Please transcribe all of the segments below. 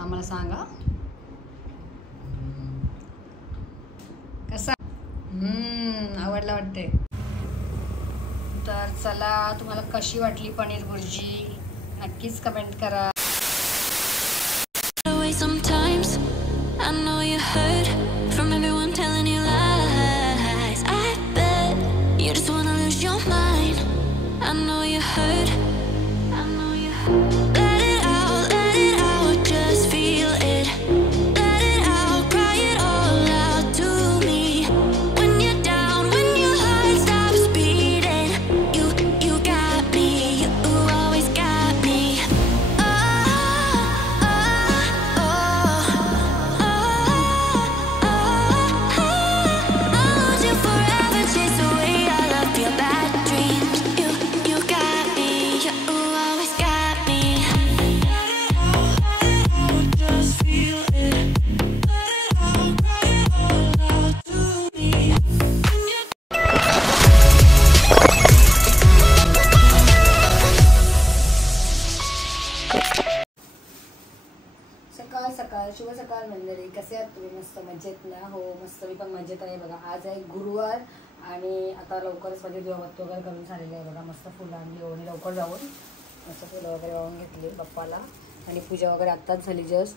आम्हाला सांगा कसा आवडला वाटते. तर चला तुम्हाला कशी वाटली पनीर भुर्जी नक्कीच कमेंट करा. Sometimes I know you heard from everyone telling you lies. I bet you just wanna lose your mind. I know you heard. I know you heard. Let it out, just feel it. Let it out, cry it all out to me. When you're down, when your heart stops beating, you got me, you always got me. सकाळ सकाळ शुभ सकाळ मंडळी. कसे आहात तुम्ही? मस्त मजेत ना? हो मस्त, मी पण मजेत आहे बघा. आज आहे गुरुवार आणि आता लवकरच म्हणजे दिवाबत्ती वगैरे करून झालेलं आहे बघा. मस्त फुलं आणली ओढणी लवकर जाऊन मस्त फुलं वगैरे वाहून घेतली बाप्पाला आणि पूजा वगैरे आत्ताच झाली जस्ट.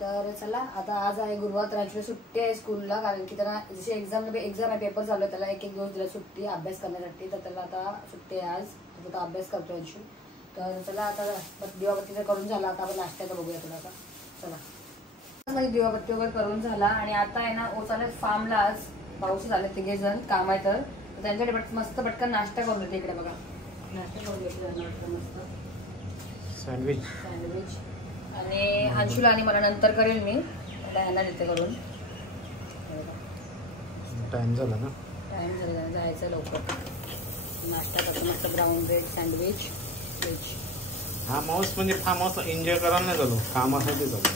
तर चला आता आज आहे गुरुवार, तर ॲक्च्युली सुट्टी आहे स्कूलला, कारण की त्याला जशी एक्झाम आहे पेपर चालू आहे, त्याला एक दिवस दिला सुट्टी अभ्यास करण्यासाठी. तर त्याला आता सुट्टी आहे आज, तर तो अभ्यास करतो ॲक्च्युली. तर चला आता दिवाबत्तीचं करून झाला, आता आपण नाश्त्याचं बघूया तुला. आता चला माझी दिवाबत्ती वगैरे करून झाला आणि आता आहे ना ओचाले फार्मला आज पाऊस झाले 3 जण काम आहे, तर त्यांच्याकडे मस्त पटकन नाश्ता करून देते. इकडे बघा नाश्ता करून देते मस्त सँडविच आणि अंशुला आणि मला नंतर करेल मी, यांना देते करून. टाइम झाला ना, टाइम झाला जायचं लवकर. नाश्ता करतो मस्त ब्राऊन ब्रेड सँडविच व्हेज. हा माऊस म्हणजे फार्म हाऊस एन्जॉय करायला नाही झालो, कामासाठी झालो.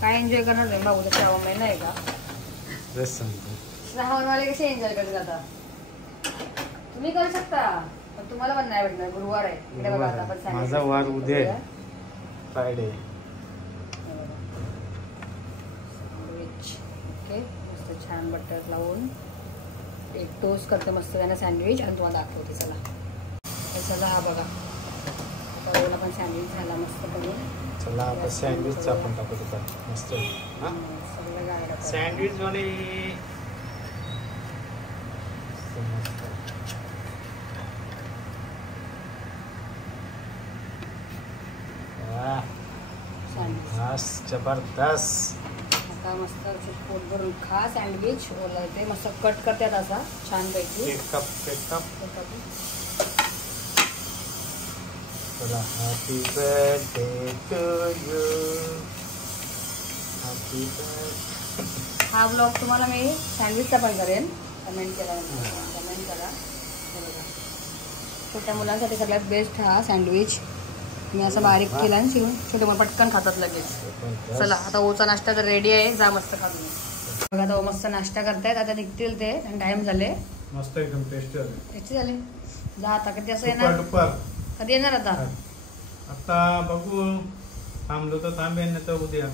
काय एन्जॉय करणार नाही भाऊ, तर श्रावण महिना आहे का? तेच सांगतो, श्रावणवाले कसे एन्जॉय करतात आता? तुम्ही करू शकता पण तुम्हाला पण नाही भेटणार. गुरुवार आहे इकडे बघा. आता आपण माझा वार उद्या आहे, फ्रायडे. ओके मस्त छान बटर लावून एक टोस्ट करते मस्त त्यांना सँडविच आणि तुम्हाला दाखवते. चला चला हा बघा करून आपण सँडविच झाला मस्त करून. चला आता सँडविचचा आपण टाकू तिथं मस्त. हां सँडविच वाले जबरदस्त. आता मस्त पोट भरून खा सँडविच. ते मस्त कट करतात असा छान पैकी. चला happy birthday to you. Happy birthday. हा ब्लॉग तुम्हाला मी सँडविचचा पण करेन, कमेंट करा. छोट्या मुलांसाठी सगळ्यात बेस्ट हा सँडविच. मी असं बारीक केला आणि शिवून छोटे मुलं पटकन खातात लगेच. चला आता ओचा नाश्ता तर रेडी आहे, जा मस्त खा तुम्ही. बघा आता मस्त नाश्ता करतायत, आता निघतील ते आणि टाइम झाले. मस्त एकदम टेस्टी झाले. जा आता कधी असं येणार, कधी येणार आता? आता बघू, थांबलो तर थांबेन नाही तर उद्या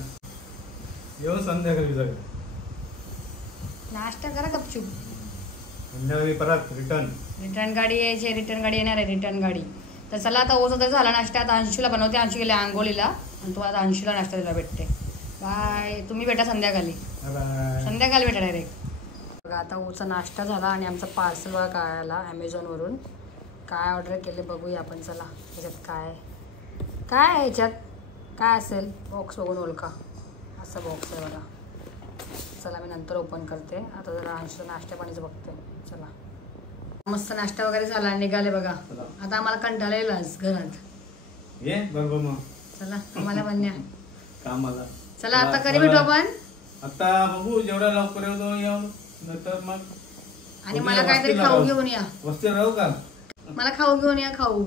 येऊ संध्याकाळी. सगळं नाश्ता करा गपचूप, संध्याकाळी परत रिटर्न गाडी यायची. रिटर्न गाडी येणार आहे, रिटर्न गाडी. तर चला आता ओझा तर झाला नाश्ता, आता अंशूला बनवते. अंशू गेले आंघोळीला आणि तुम्हाला आता अंशूला नाश्ता दिला भेटते. बाय. तुम्ही भेटा संध्याकाळी भेटा डायरेक्ट. बघा आता ओचा नाश्ता झाला आणि आमचा पार्सल बघा काय आला ॲमेझॉनवरून. काय ऑर्डर केले बघूया आपण. चला ह्याच्यात काय ह्याच्यात काय असेल बॉक्स बघून ओळखा. असा बॉक्स आहे बघा. चला मी नंतर ओपन करते, आता जरा अंशूला नाश्ता पाणीच बघते. चला मस्त नाश्ता वगैरे झाला, निघाले बघा. आता आम्हाला कंटाळा येईल आज घरात. ये बरोबर मग चला आम्हाला बन्या कामाला. चला आता कधी भेटू आपण. आता बघू जेवढ्या लवकर येऊ नंतर मग. आणि मला काहीतरी खाऊ घेऊन या. वस्ती राहू का? मला खाऊ घेऊन या. खाऊ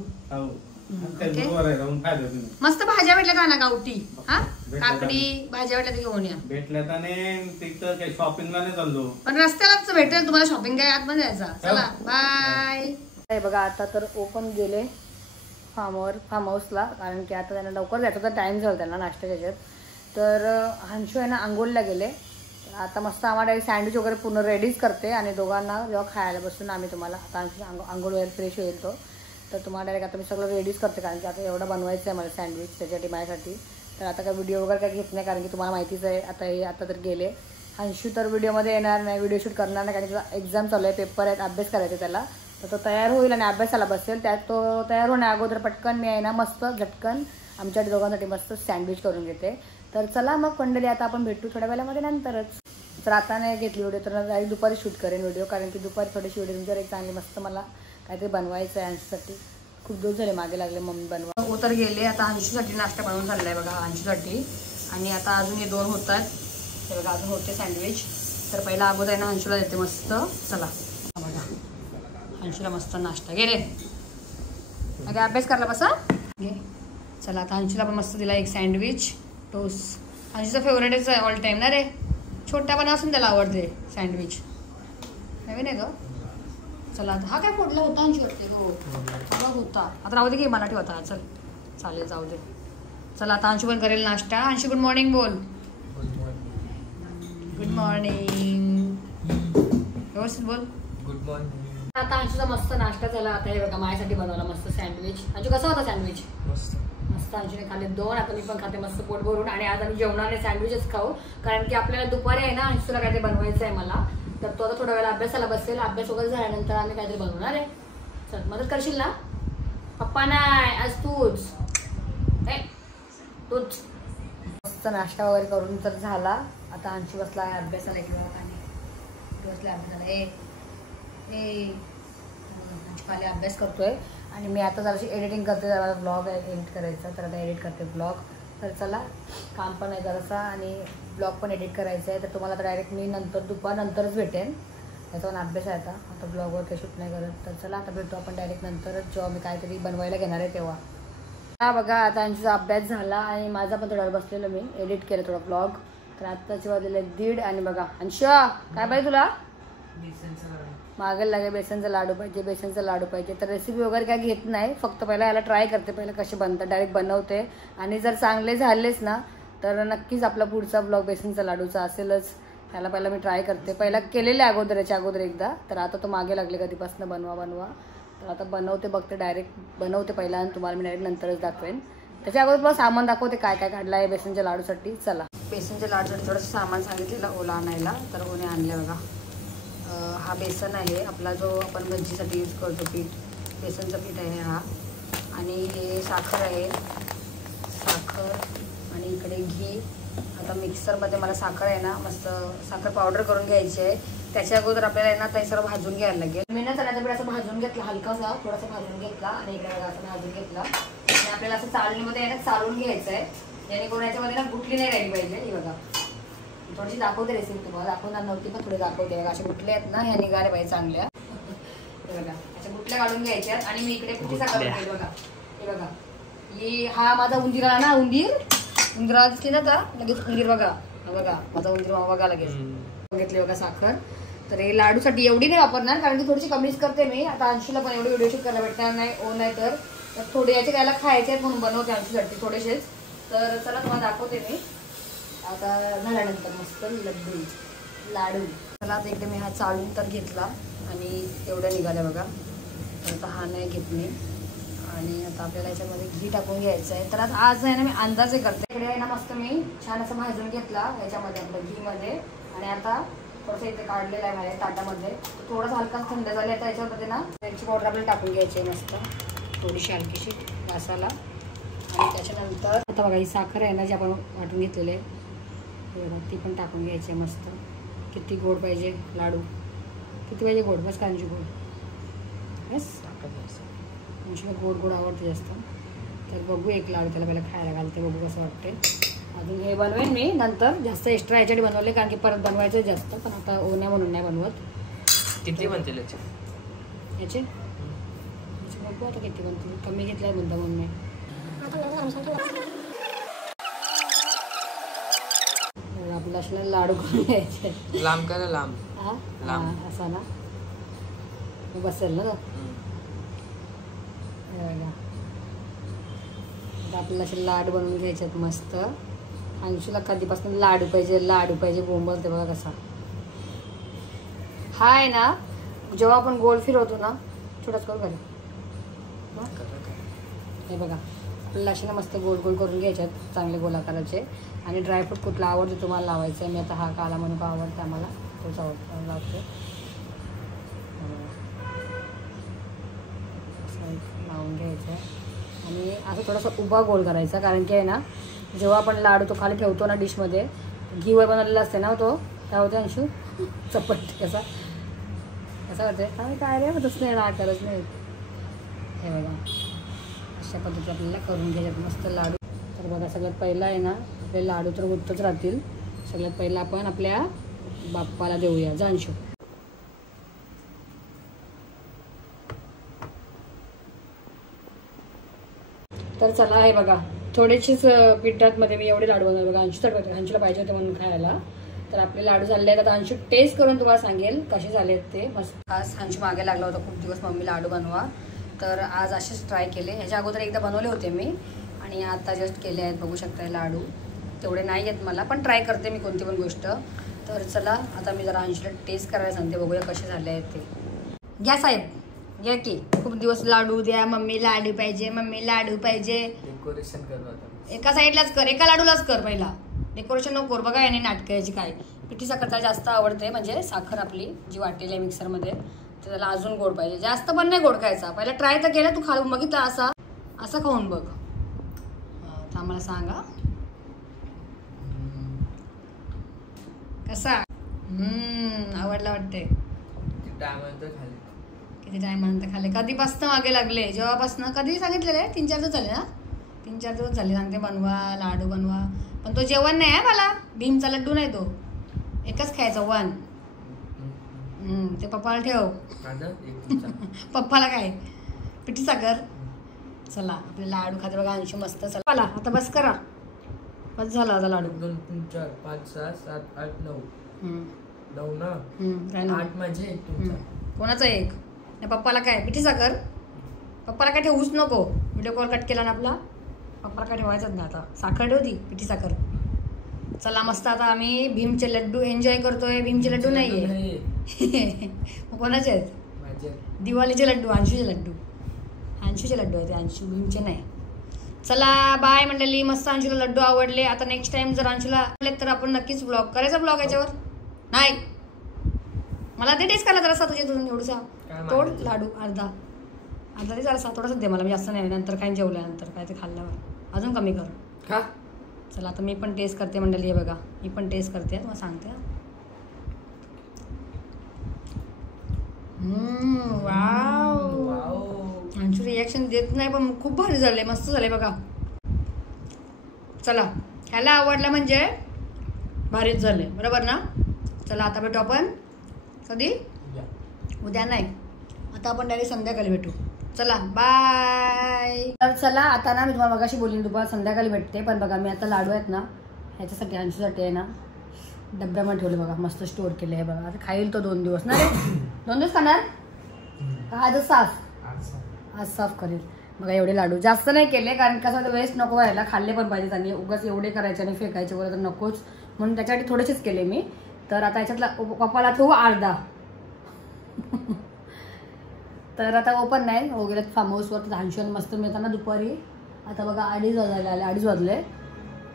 मस्त भाज्या भेटल्या का ना गावठी. हा काकडी भाज्या भेटल्या तर घेऊन या. भेटल्यात आणि तिथं काही शॉपिंगला नाही चाललो, पण रस्त्यालाच भेटेल तुम्हाला. शॉपिंग काय आतमध्ये जायचा. चला बाय. बघा आता तर ओपन गेले फार्म हाऊसला, कारण की आता त्यांना लवकर जायचं तर टाईम झाला त्यांना नाश्त्याच्या ह्याच्यात. तर अंशू आहे ना आंघोळीला गेले. तर आता मस्त आम्हाला सँडविच वगैरे पूर्ण रेडीच करते आणि दोघांना जेव्हा खायला बसून आम्ही तुम्हाला आता अंशू आंघोळ वगैरे फ्रेश होईल तो, तर तुम्हाला डायरेक्ट आता मी सगळं रेडीच करते, कारण की आता एवढं बनवायचं आहे मला सँडविच त्याच्यासाठी माझ्यासाठी. तर आता काय व्हिडिओ वगैरे काय घेत नाही, कारण की तुम्हाला माहितीच आहे आता तर गेले. अंशू तर व्हिडिओमध्ये येणार नाही, व्हिडिओ शूट करणार नाही, कारण की त्याचा एक्झाम चालू आहे, पेपर आहेत, अभ्यास करायचा त्याला. तर तो तयार होईल आणि अभ्यासाला बसेल. त्यात तो तयार होण्या अगोदर पटकन मी आहे ना मस्त झटकन आमच्या दोघांसाठी मस्त सँडविच करून घेते. तर चला मग मंडळी, आता आपण भेटू थोड्या वेळामध्ये नंतरच. तर आता नाही घेतली व्हिडिओ, तर दुपारी शूट करेन व्हिडिओ, कारण की दुपारी थोडीशी व्हिडिओ तुमच्यावर एक चांगली मस्त मला काहीतरी बनवायचं आहे अंशूसाठी. खूप दिवस झाले मागे लागले मम्मी बनवा. हो तर गेले. आता अंशूसाठी नाश्ता बनवून झालेला आहे बघा अंशूसाठी, आणि आता अजून हे 2 होत आहेत. हे बघा अजून होते सँडविच. तर पहिला अगोदर आहे ना अंशूला देते मस्त. चला बघा अंशूला मस्त नाश्ता गेले. अगं अभ्यास करायला बसा घे. चला आता अंशूला पण मस्त दिला एक सँडविच टोस्ट. अंशूचा फेवरेटच आहे ऑल टाईम ना रे, छोटा पण असून त्याला आवडते सँडविच. नवीन आहे ग. चला आता हा काय फोडला होता अंशू वाटते. हो मला होता. आता राहू दे की मला ठेवता. चल चालेल जाऊ दे. चला आता अंशू पण करेल नाश्ता. अंशू गुड मॉर्निंग बोल. गुड मॉर्निंग व्यवस्थित बोल. Good morning. आता अंशूचा मस्त नाश्ता झाला. आता हे बघा माझ्यासाठी बनवला मस्त सँडविच. अंशू कसा होता सँडविच? मस्त अंशूने खाल्ले 2. आता मी पण खाते मस्त पोट भरून. आणि आज आम्ही जेवणाने सँडविचच खाऊ, कारण की आपल्याला दुपारी आहे ना अंशूला काहीतरी बनवायचं आहे मला. तर तो आता थोड्या वेळा अभ्यासाला बसेल. अभ्यास वगैरे झाल्यानंतर आम्ही काहीतरी बनवणार आहे. चल मदत करशील ना? पप्पा नाही आज तूच. मस्त नाश्ता वगैरे करून तर झाला. आता अंशू बसला आहे अभ्यासाला. एक बसला अभ्यासाला. अंशू खाली अभ्यास करतोय आणि मी आता जराशी एडिटिंग करते. जरा ब्लॉग एडिट करायचा, तर आता एडिट करते ब्लॉग. तर चला काम पण आहे जरासा आणि ब्लॉग पण एडिट करायचं आहे. तर तुम्हाला तर डायरेक्ट मी दुपारनंतरच भेटेन. त्याचा पण अभ्यास आहे आता ब्लॉगवर काही शूट नाही करत. तर चला आता भेटू आपण डायरेक्ट नंतरच, जेव्हा मी काहीतरी बनवायला घेणार आहे तेव्हा. हा बघा आता अंशूचा अभ्यास झाला आणि माझा पण थोडा बसलेलो मी एडिट केलं थोडा ब्लॉग. तर आत्ताचे वाजलेले 1:30 आणि बघा अंशू काय पाहिजे तुला? मागायला लागे बेसनचा लाडू पाहिजे. तर रेसिपी वगैरे काय घेत नाही, फक्त पहिला याला ट्राय करते पहिलं कसे बनतात, डायरेक्ट बनवते. आणि जर चांगले झालेच ना तर नक्कीच आपला पुढचा ब्लॉग बेसनचा लाडूचा असेलच. त्याला पहिला मी ट्राय करते. पहिला केलेले याच्या अगोदर एकदा. तर आता तो मागे लागले कधीपासून बनवा. तर आता बनवते, बघते डायरेक्ट बनवते पहिला आणि तुम्हाला मी डायरेक्ट नंतरच दाखवेन. त्याच्या अगोदर मला सामान दाखवते काय काय काढलं आहे बेसनच्या लाडूसाठी. चला बेसनच्या लाडूसाठी थोडंसं सामान सांगितलेलं ओला आणायला, तर ओने आणलं बघा. हा बेसन आहे आपला जो आपण भजीसाठी यूज करतो पीठ, बेसनचं पीठ आहे हा. आणि हे साखर आहे, साखर आणि इकडे घी. आता मिक्सरमध्ये मला साखर आहे ना मस्त साखर पावडर करून घ्यायची आहे. त्याच्या अगोदर आपल्याला ना ते सर्व भाजून घ्यायला लागेल. मी ना चण्याचा पीठ असं भाजून घेतला, हलकासा थोडासा भाजून घेतला आणि इकडे असं भाजून घेतला. आणि आपल्याला असं चालणीमध्ये आहे ना चालून घ्यायचं आहे, जेणेकरून याच्यामध्ये ना गुठली नाही राहिली पाहिजे. ही बघा थोडीशी दाखवते रेसिपी, तुम्हाला दाखवणार नव्हती पण थोडी दाखवते. बघा अशा गुठल्या आहेत ना ह्या निघाल्या पाहिजे चांगल्या. हे बघा अशा गुठल्या काढून घ्यायच्या. आणि मी इकडे कुठे साखर घेते बघा. हे बघा ही हा माझा उंदीर आला ना, उंदीर दिसली ना तर लगेच उंदीर बघा. बघा माझा उंदीर बघा लगेच घेतली बघा साखर. तर हे लाडूसाठी एवढी नाही वापरणार, कारण की थोडीशी कमीच करते मी. आता अंशूला पण एवढी व्हिडिओ शूट करायला भेटणार नाही तर थोडे याचे त्याला खायचे आहेत म्हणून बनवते अंशूसाठी थोडेसेच. तर चला तुम्हाला दाखवते मी आता झाल्यानंतर मस्त लाडू. चला आता इकडे मी हा चाळून तर घेतला आणि एवढं निघालं बघा. तर आता हा नाही घेत मी. आणि आता आपल्याला याच्यामध्ये घी टाकून घ्यायचं आहे. तर आज आहे ना मी अंदाजे करते. इकडे आहे ना मस्त मी छान असं भाजून घेतला याच्यामध्ये आपलं घीमध्ये. आणि आता थोडंसं इथे काढलेलं आहे माझ्या ताटामध्ये. थोडंसं हलका थंड झालं आता याच्यामध्ये ना वेलची पावडर आपल्याला टाकून घ्यायची आहे मस्त थोडीशी हलकीशी वासाला. आणि त्याच्यानंतर आता बघा ही साखर आहे ना जी आपण वाटून घेतलेली आहे ती पण टाकून घ्यायची आहे मस्त. किती गोड पाहिजे लाडू, किती पाहिजे गोड? बस कांजी गोड बस. अंशूला गोड आवडते जास्त. तर बघू एक लाडू त्याला पहिला खायला घालते, बघू कसं वाटते. अजून हे बनवेन मी नंतर, जास्त एक्स्ट्रा याच्यासाठी बनवले कारण की परत बनवायचं जास्त. पण आता ओन्या म्हणून नाही बनवत. किती बनतील याचे बघू आता किती बनतील. कमी घेतल्या म्हणता म्हणून मी. आपल्याला असला लाडू करून घ्यायचे. लांब का ना लांब? लांब असा ना बसेल ना तो. आता आपल्याला असे लाडू बनवून घ्यायचे आहेत मस्त. अंशूला कधीपासून लाडू पाहिजे बोंबलते बघा कसा. हा आहे ना, जेव्हा आपण गोल फिरवतो ना, छोटाच करू घरी. हे बघा आपल्याला असे ना मस्त गोल गोल करून घ्यायचे आहेत, चांगले गोलाकाराचे. आणि ड्रायफ्रूट कुठला आवडतो तुम्हाला लावायचं आहे. मी आता हा काला मनुका आवडतो आम्हाला, तोच आवडतो लावतो. लावून घ्यायचं आणि असं थोडासा उभा गोल करायचा. कारण की आहे ना, जेव्हा आपण लाडू तो खाली ठेवतो ना डिशमध्ये, घीवर बनवलेला असते ना तो, काय होते अंशू चपट कसा करते काय रे, तसं नाही ना, करत नाही. हे बघा अशा पद्धतीने आपल्याला करून घ्यायच्यात मस्त लाडू. तर बघा सगळ्यात पहिला आहे ना, आपले लाडू तर गुप्तच राहतील. सगळ्यात पहिला आपण आपल्या बाप्पाला देऊया. जा अंशू. तर चला हे बघा थोडेशीच पिठामध्ये मी एवढे लाडू बनवले बघा. अंशूला पाहिजे होते म्हणून खायला. तर आपले लाडू झाले आहेत. आता अंशू टेस्ट करून तुम्हाला सांगेल कसे झाले आहेत ते. मस्त आज अंशू मागे लागला होता खूप दिवस मम्मी लाडू बनवा, तर आज असेच ट्राय केले. ह्याच्या अगोदर एकदा बनवले होते मी आणि आता जस्ट केले आहेत. बघू शकता लाडू तेवढे नाही आहेत मला, पण ट्राय करते मी कोणती पण गोष्ट. तर चला आता मी जरा अंशूला टेस्ट करायला सांगते, बघूया कसे झाले आहेत ते. घ्या साहेब घ्या की, खूप दिवस लाडू द्या, मम्मी लाडू पाहिजे, मम्मी लाडू पाहिजे. डेकोरेशन करू आता. एका साईडलाच कर, एका लाडूलाच कर पहिला. डेकोरेशन नको कर. बघा याने नाटकं याची काय. पिठी साखर त्याला जास्त आवडते, म्हणजे साखर आपली जी वाटलेली आहे मिक्सरमध्ये, तर त्याला अजून गोड पाहिजे. जास्त पण नाही गोड खायचा. पहिला ट्राय तर केला तू, खाऊन बघितला असा असं खाऊन बघ. आम्हाला सांगा कसा. आवडला वाटते. किती टाइम नंतर खाल्ले. कधीपासून मागे लागले, जेव्हापासून कधी सांगितलेलं 3-4 दिवस झाले ना, 3-4 दिवस झाले सांगते बनवा लाडू बनवा. पण तो जेवण नाही आहे मला, भीमचा लड्डू नाही तो, एकच खायचा वन. ते पप्पाला ठेव. पप्पाला काय पिठी साखर. चला आपले लाडू खाते बघा अंशू मस्त. चला आता बस करा, बस झाला आता लाडू. 1 2 3 4 5 6 7 8 9 9 ना. काय ना 8 माझे तुमचा. कोणाचा एक. पप्पाला काय पिठी साखर. पप्पाला काय ठेवूच नको. व्हिडिओ कॉल कट केला ना आपला, पप्पाला काय ठेवायचं ना. आता साखर ठेवती पिठी साखर. चला मस्त आता आम्ही भीमचे लड्डू एन्जॉय करतोय. भीमचे लड्डू नाहीये मग कोणाचे आहेत. दिवाळीचे लड्डू, अंशूचे लड्डू आहेत अंशू, भीमचे नाही. चला बाय मंडळी. मस्त अंशूला लड्डू आवडले. आता नेक्स्ट टाइम जर अंशूला आवडले तर आपण नक्कीच ब्लॉग करायचा. ब्लॉग याच्यावर नाही मला ते टेस्ट करायला जरासा तुझ्या एवढसा तोड लाडू अर्धा तरी जरासा थोडासा दे मला, जास्त नाही. नंतर काय जेवल्यानंतर काय ते खाल्ल्यावर अजून कमी कर खा. चला आता मी पण टेस्ट करते मंडळी. हे बघा मी पण टेस्ट करते, तुम्हाला सांगते. वाव अंशू रिॲक्शन देत नाही, पण खूप भारी झाले, मस्त झाले बघा. चला ह्याला आवडला म्हणजे भारीच झाले, बरोबर ना. चला आता भेटू आपण कधी, उद्या नाही, आता आपण डायरेक्ट संध्याकाळी भेटू. चला बाय. तर चला आता ना मी तुम्हाला मगाशी बोलली दुपार संध्याकाळी भेटते. पण बघा मी आता लाडू आहेत ना ह्याच्यासाठी अंशूसाठी आहे ना डब्यामध्ये ठेवले बघा, मस्त स्टोर केले आहे बघा. आता खाईल तो 2 दिवस ना रे. 2 दिवस खाणार. आज साफ करेल बघा. एवढे लाडू जास्त नाही केले, कारण कसं वेस्ट नको व्हायला, खाल्ले पण पाहिजेत आणि उगाच एवढे करायचे आणि फेकायचे वगैरे तर नकोच, म्हणून त्याच्यासाठी थोडेसेच केले मी. तर आता याच्यातला पप्पाला ठेवू अर्धा. तर आता ओपन नाही हो गेलं फार्म हाऊसवर. अंशू मस्त मिळताना दुपारी आता बघा 2:30 वाजले.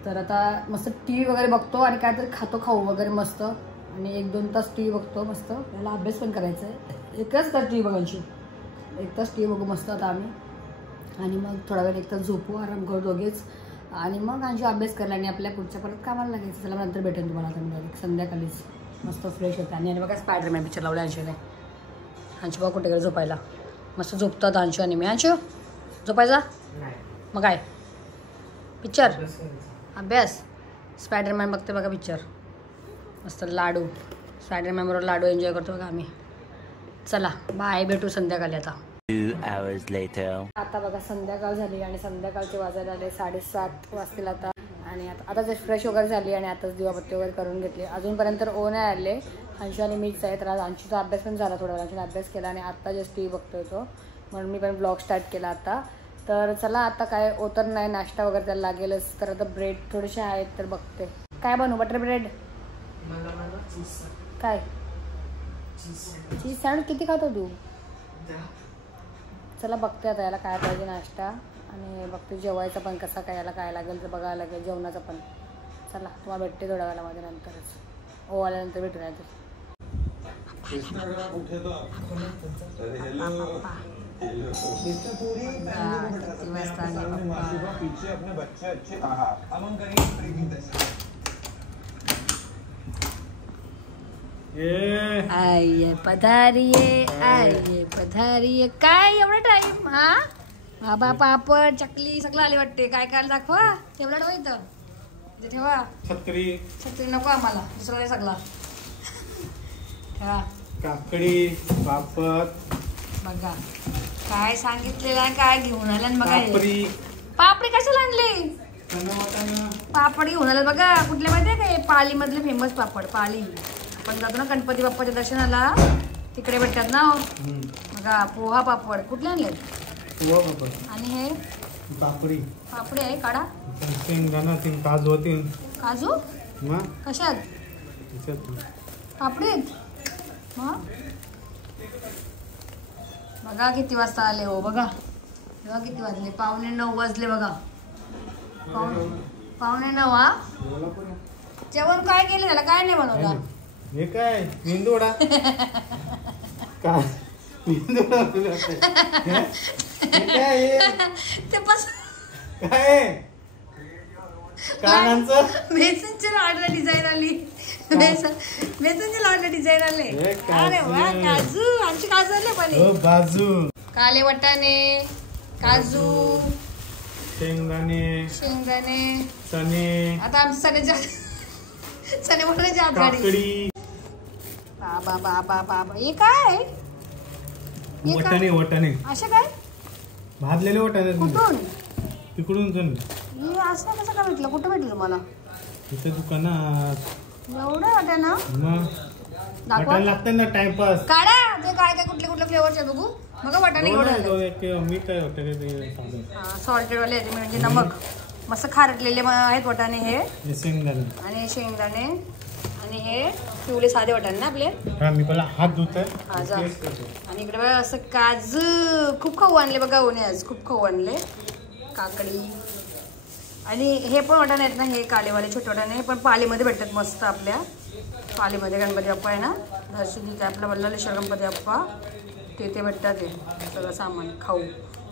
तर आता मस्त टी व्ही वगैरे बघतो आणि काहीतरी खाऊ वगैरे मस्त. आणि 1-2 तास टी व्ही बघतो मस्त. त्याला अभ्यास पण करायचा आहे. एकच तास टी व्ही बघायची, 1 तास टी व्ही बघू मस्त आता आम्ही. आणि मग थोडा वेळ 1 तास झोपू, आराम करू दोघेच. आणि मग अंशू अभ्यास करला आणि आपल्या पुढच्या परत कामाला लागायचं. चला नंतर भेटेन तुम्हाला आता संध्याकाळीच मस्त फ्रेश होतं. आणि बघा स्पायडरमॅन पिक्चर लावला अंशूने. अंशू बघा कुठे गेलं झोपायला, मस्त झोपतात अंशू आणि मी. अंशू झोपायचा मग काय पिक्चर अभ्यास. स्पायडरमॅन बघते बघा पिक्चर, मस्त लाडू स्पायडरमॅन बरोबर लाडू एन्जॉय करतो बघा आम्ही. चला बाय, भेटू संध्याकाळी आता. 2 hours later. आता बघा संध्याकाळ झाली आणि संध्याकाळचे वाजायला आले 7:30 वाजतील आता. आणि आता जस्ट फ्रेश वगैरे झाली आणि आताच दिवाबत्ती वगैरे करून घेतली. अजूनपर्यंत ओ नाही आले. अंशू आणि मीच आहे. तर आज अंशूचा अभ्यास पण झाला, थोडा वेळ अंशूने अभ्यास केला आणि आत्ता जस्ट टी व्ही बघतोय तो, म्हणून मी पण ब्लॉग स्टार्ट केला आता. तर चला आता काय ओतर नाही, नाश्ता वगैरे त्याला लागेलच. तर आता ब्रेड थोडेसे आहेत तर बघते काय बनवू. बटर ब्रेड काय चीज सँडविच किती खातो तू. चला बघते आता याला काय पाहिजे नाश्ता आणि बघते जेवायचं पण कसा काय, याला काय लागेल तर बघायला लागेल जेवणाचं पण. चला तुम्हाला भेटते थोड्या वेळामध्ये नंतरच. ओ आल्यानंतर भेटून येते. आइए पधारिये. काय एवढा टाइम. हा बाबा पापड चकली सगळं आले वाटते. काय काय दाखवा. एवढा ठेवा इथं ठेवा. छत्री नको आम्हाला, दुसरा नाही सगळा ठेवा. काकडी पापड बघा काय सांगितलेलं काय घेऊन आल्या बघा. पापडी कशाला आणली. पापड घेऊन आले बघा. कुठले माहितीये का पाली मधले फेमस पापड. पाली आपण जातो ना गणपती बाप्पाच्या दर्शनाला तिकडे भेटतात ना. बघा पोहा पापड कुठले आणले. आणि हे पापडी आहे काढा. काजू होती. काजू कशात पापडीत. बघा किती वाजता आले. हो बघा बघा किती वाजले. 8:45 वाजले बघा. 8:45. हा जेवण काय केलं त्याला. काय नाही बनवला. हे काय मेंदूडा काय ते बस काय कानांचं मेसेंजर ऑर्डर डिझाईन आली. मेसेंजर ऑर्डर डिझाईन आले. अरे वा काजू. आमची काजू आले पण बाजू काले वाटाणे काजू शेंगदाणे चणे. आता आमची चणे वाटाण्याची आघाडी. बाबा बाबा बाबा हे काय. वटाणे असे काय भाजलेले वटाणे. कुठून तिकडून हे असं कसं काय भेटलं. कुठं भेटलं तुम्हाला. इथे दुकानात. एवढं वाटाणा दाखवा लागतात ना टाइमपास. काढा ते काय काय कुठले कुठले फ्लेवरचे बघू. मग वाटाणे मी काय वाटतं सॉल्टेड वाले म्हणजे नमक मस्त खारटलेले आहेत वाटाणे हे. शेंगदाणे आणि शेंगदाणे आणि हे पिवळे साधे वाटाणे ना आपले. मी पहिला हात धुतोय. आणि इकडे बघा असं काजू खूप खाऊ आणले बघा. ओने आज खूप खाऊ आणले. काकडी आणि हे पण वाटाणे आहेत ना. हे कालेवाले छोटे वाटाणे पण पालीमध्ये भेटतात मस्त. आपल्या पालीमध्ये गणपती बाप्पा आहे ना दर्शनी काय आपला वल्लालेश्वर गणपती बाप्पा ते भेटतात. हे सगळं सामान खाऊ.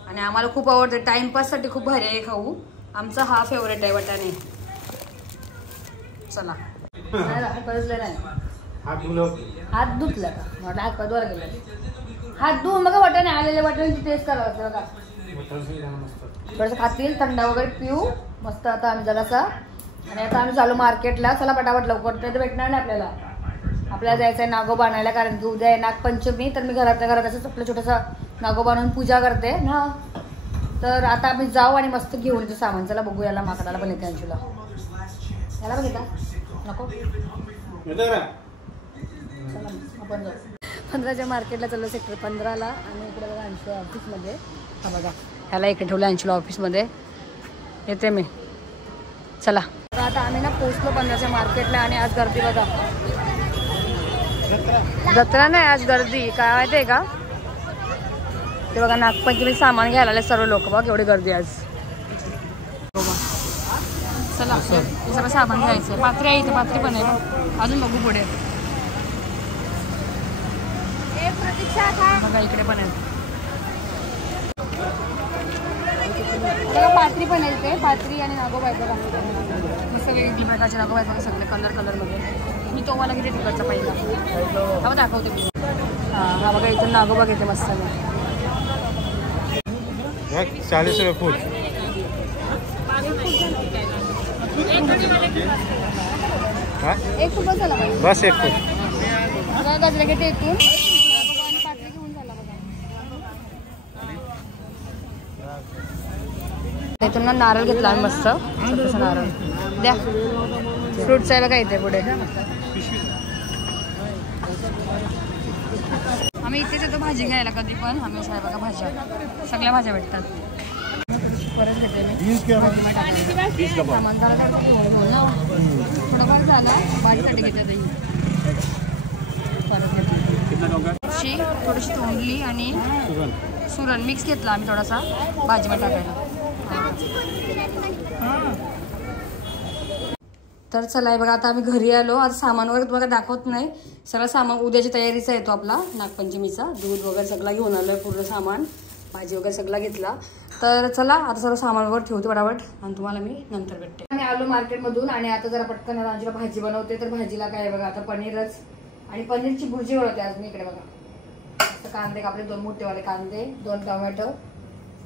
आणि आम्हाला खूप आवडते. टाइमपाससाठी खूप भारी आहे खाऊ. आमचा हा फेवरेट आहे वाटाणे. चला नाही हात धुतलं का म्हटलं हात कधवर गेलं. हात धुवून बघा वाटाणे आलेले वाटाण्याची टेस्ट करावं बघा. थोडंसं खातील थंड वगैरे पिऊ मस्त. आता आम्ही जरासा आणि आता आम्ही चालू मार्केटला. चला पटापट लवकर तर भेटणार नाही आपल्याला. आपल्याला जायचं आहे नागोबा आणायला. कारण की उद्या आहे नागपंचमी. तर मी घरातल्या घरात असंच आपलं छोटंसं नागोबा आणून पूजा करते ना. तर आता आम्ही जाऊ आणि मस्त घेऊन येतो सामान. चला बघू. याला माकडाला पण येते अंशूला. याला बघ येता नको. चला आपण जाऊ. 15च्या मार्केटला चाललो सेक्टर 15ला. आणि इकडे बघा अंशू ऑफिसमध्ये. हा बघा ह्याला इकडे ठेवलं अंशूला ऑफिसमध्ये. येते मी. चला तर आता आम्ही ना पोचलो 15च्या मार्केटला. आणि आज गर्दी बघा. जत्रा नाही आज गर्दी. काय माहिती आहे का ते बघा नागपंचमी सामान घ्यायला आले सर्व लोक. बघा एवढी गर्दी आज. चला हे सगळं सामान घ्यायचं. पात्री आहे इथे. पात्री पण आहे. अजून बघू पुढे. बघा इकडे पण आहे. पात्री पण आहे ते. पात्री आणि नागोबा आहे बघा. मस्त वेगवेगळ्या प्रकारचे नागोबा आहेत बघा. सगळे कलरमध्ये. मी तो मला किती तिकडचा पहिला हा दाखवते मी. हा बघा इथून नागोबा घेते मस्त. 40 रुपये फूट. एक फूट झाला बस 1 फूट. गजरे घेते इथून. पात्री घेऊन झाला बघा. इथून ना नारळ घेतला आम्ही मस्त. छोटंसं नारळ द्या. फ्रूट्स आहे बघा इथे पुढे. आम्ही इथेच येतो भाजी घ्यायला कधी पण. हमेशा आहे बघा भाज्या. सगळ्या भाज्या भेटतात. परत घेते मी सामान थोडंफार झालं माझ्यासाठी घेते दही परत घेते थोडीशी तोंडली आणि सुरण मिक्स घेतला आम्ही थोडासा भाजीमध्ये टाकायला. तर चला आहे बघा आता आम्ही घरी आलो. आता सामान वगैरे तुम्हाला दाखवत नाही, सगळं सामान उद्याची तयारीचा येतो आपला नागपंचमीचा. दूध वगैरे सगळं घेऊन आलो आहे, पूर्ण सामान भाजी वगैरे सगळा घेतला. तर चला आता सर्व सामान वगैरे ठेवते पटापट आणि तुम्हाला मी नंतर भेटते. मी आलो मार्केटमधून आणि आता जरा पटकन रांजीला भाजी बनवते. तर भाजीला काय बघा आता पनीरच आणि पनीरची भुर्जी बनवते आज मी. इकडे बघा कांदे कापले, 2 मोठेवाले कांदे, 2 टोमॅटो,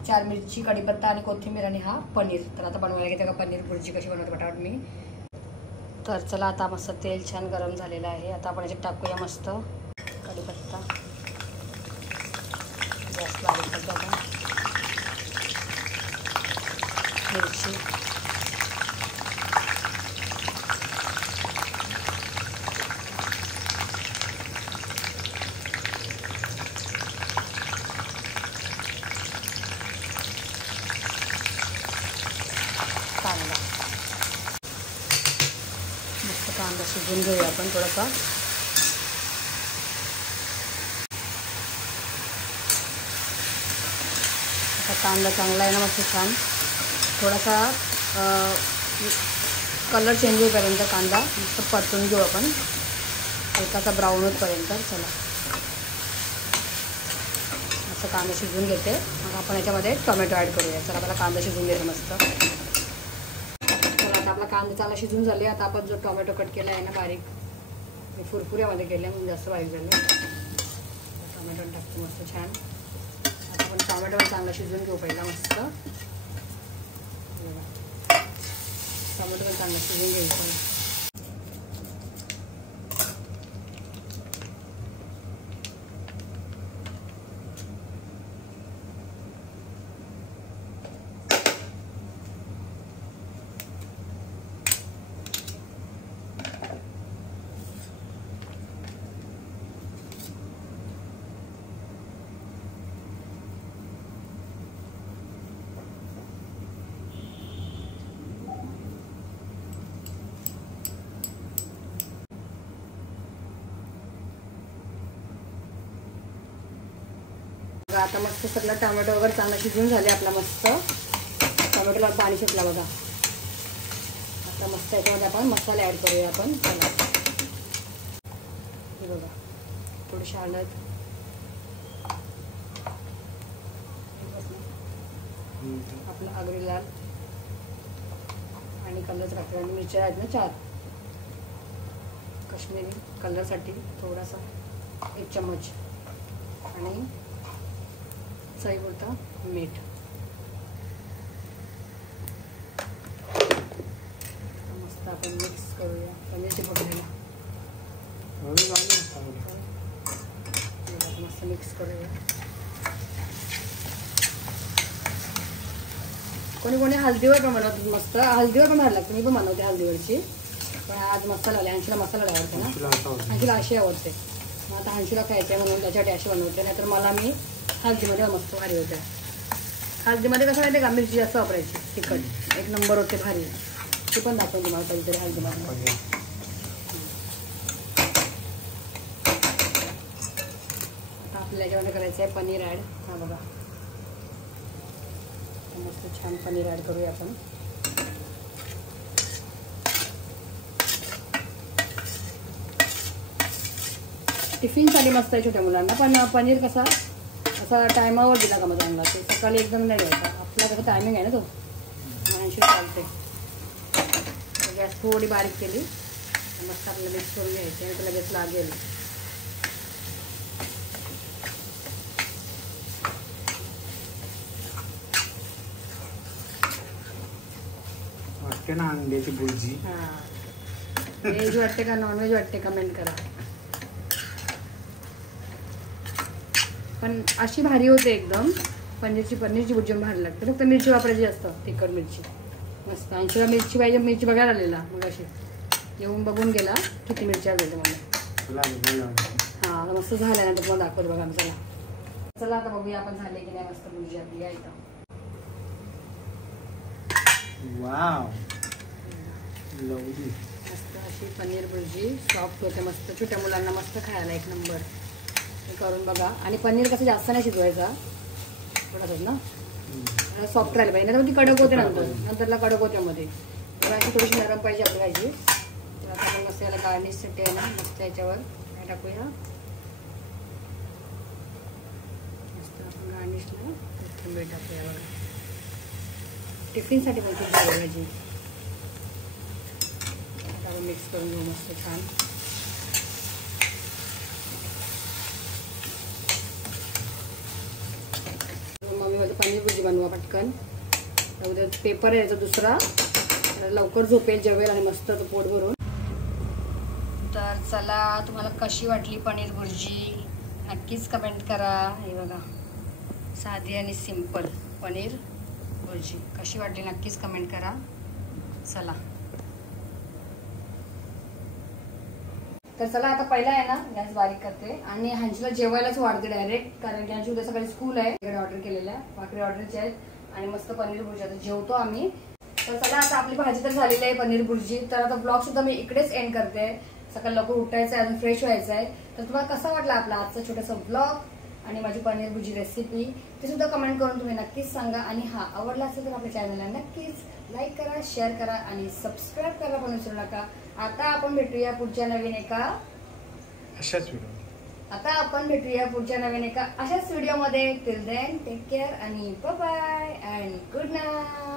4 मिरची, कढीपत्ता आणि कोथिंबीर आणि हा पनीर. तर आता बनवायला घेते का पनीर भुर्जी कशी बनवते पटापट मी. तर चला आता मस्त तेल छान गरम झालेलं आहे. आता आपण याच्यात टाकूया मस्त कढीपत्ता, गॅस बारीक करतो आपण, मिरची, कांदा. मस्त कांदा शिजवून घेऊया आपण थोडासा. आता कांदा चांगला आहे ना मस्त छान, थोडासा कलर चेंज होईपर्यंत कांदा मस्त परतून घेऊ आपण, हलकासा ब्राऊन होईपर्यंत. चला मस्त कांदा शिजवून घेते, मग आपण याच्यामध्ये टोमॅटो ॲड करूया. चला आपला कांदा शिजवून घेते मस्त. चला आता आपला कांदा चांगला शिजून झाले. आता आपण जो टोमॅटो कट केला आहे ना बारीक, मी फुरफुऱ्यामध्ये केल्या म्हणून जास्त बारीक झाले. टोमॅटो टाकतो मस्त छान. आता आपण टोमॅटो चांगला शिजवून घेऊ पहिला मस्त. टोमॅटो पण चांगला शिजवून घ्यायचं. आता मस्त सगळं टोमॅटो वगैरे चांगला शिजून झाले आपला मस्त. टोमॅटोला पाणी सुटला बघा. आता मस्त याच्यामध्ये आपण मसाले ॲड करूया आपण. चला हे बघा थोडीशी हळद, आपलं आगरी लाल आणि कलर टाकतो. आणि मिरच्या आहेत ना 4 काश्मीरी कलरसाठी थोडासा 1 चम्मच आणि चवीपुरता मीठ. मस्त आपण मिक्स करूया पनीरची फोडणीला. मस्त मिक्स करूया. कोणी कोणी हळदीवर पण बनवतात मस्त, हळदीवर पण भारी लागते. मी पण बनवते हळदीवरची, पण आज मसाला आले. 80ला मसाला आवडते ना, 80ला अशी आवडते. मग आता 80ला खायचं आहे म्हणून त्याच्यासाठी अशी बनवते. नाहीतर मला मी हळदीमध्ये मस्त भारी होते. हळदीमध्ये कसं माहिती का, मिरची जास्त वापरायची, तिखट 1 नंबर होते भारी. ते पण दाखवून तुम्हाला कधीतरी हळदीमध्ये. आता आपल्याला याच्यामध्ये करायचं आहे पनीर ॲड. हा बघा मस्त छान पनीर ॲड करूया आपण. टिफिनसाठी मस्त आहे छोट्या मुलांना. पण पनीर कसा असा टायमावर दिला का मग चांगला, ते सकाळी एकदम नाही द्यायचा. आपला कसं टायमिंग आहे ना तो 80 चालते. गॅस थोडी बारीक केली, मस्त आपल्याला मिक्स करून घ्यायची आणि त्याला लगेच लागेल. वाटते ना अंड्याची भुर्जी. हां व्हेज वाटते का नॉनव्हेज वाटते कमेंट करा. पण अशी भारी होते एकदम. पनीरची भुर्जी भारी लागते. फक्त मिरची वापरायची असतं, तिखट मिरची मस्त. 80ला मिरची पाहिजे. मिरची बघायला आलेला मग अशी येऊन बघून गेला किती मिरची आली मला. हां मस्त झाल्या ना, तर तुम्हाला दाखवतो बघा. चला चला आता बघूया आपण झाले की नाही मस्त भुर्जी आपली. या इथं वाव लवली. मस्त अशी पनीर भुर्जी सॉफ्ट होते, मस्त छोट्या मुलांना मस्त खायला एक नंबर. हे करून बघा. आणि पनीर कसं जास्त नाही शिजवायचा, थोडासा ना सॉफ्ट राहिलं पाहिजे, नाही तर ती कडक होते नंतरला कडक होते मध्ये. तर अशी थोडीशी नरम पाहिजे आपली भाजी. तर आता आपण मस्त याला गार्निशसाठी आहे ना मस्त याच्यावर काय टाकूया, मस्त आपण गार्निशला कोथिंबीर टाकूया बघा. टिफिनसाठी पण खूप भारी भाजी. आता मिक्स करून घेऊ मस्त छान. मम्मी माझी पनीर भुर्जी बनवा पटकन. उद्या पेपर आहे याचा दुसरा, लवकर झोपेल, जेवेल आणि मस्त तो पोट भरून. तर चला, तुम्हाला कशी वाटली पनीर भुर्जी नक्कीच कमेंट करा. हे बघा साधी आणि सिंपल पनीर भुर्जी कशी वाटली नक्कीच कमेंट करा. चला तर चला आता पहिला आहे ना गॅस बारीक करते आणि हंशूला जेवायलाच वाढते डायरेक्ट, कारण की हंशू उद्या सकाळी स्कूल आहे. इकडे ऑर्डर केलेल्या भाकरी ऑर्डरच्या आहेत आणि मस्त पनीर भुर्जी. आता जेवतो आम्ही. तर चला आता आपली भाजी तर झालेली आहे पनीर भुर्जी. तर आता ब्लॉग सुद्धा मी इकडेच एंड करते. सकाळी लवकर उठायचं आहे, अजून फ्रेश व्हायचं आहे. तर तुम्हाला कसा वाटला आपला आजचा छोटासा ब्लॉग आणि माझी पनीर भुर्जी रेसिपी ते सुद्धा कमेंट करून तुम्ही नक्कीच सांगा. आणि हा आवडला असेल तर आपल्या चॅनलला नक्कीच लाईक करा, शेअर करा आणि सबस्क्राईब करायला पण विसरू नका. आता आपण भेटूया पुढच्या नवीन एका अशाच व्हिडिओ. आता आपण भेटूया पुढच्या नवीन एका अशाच व्हिडिओमध्ये. टिल देन टेक केअर आणि bye bye and good night.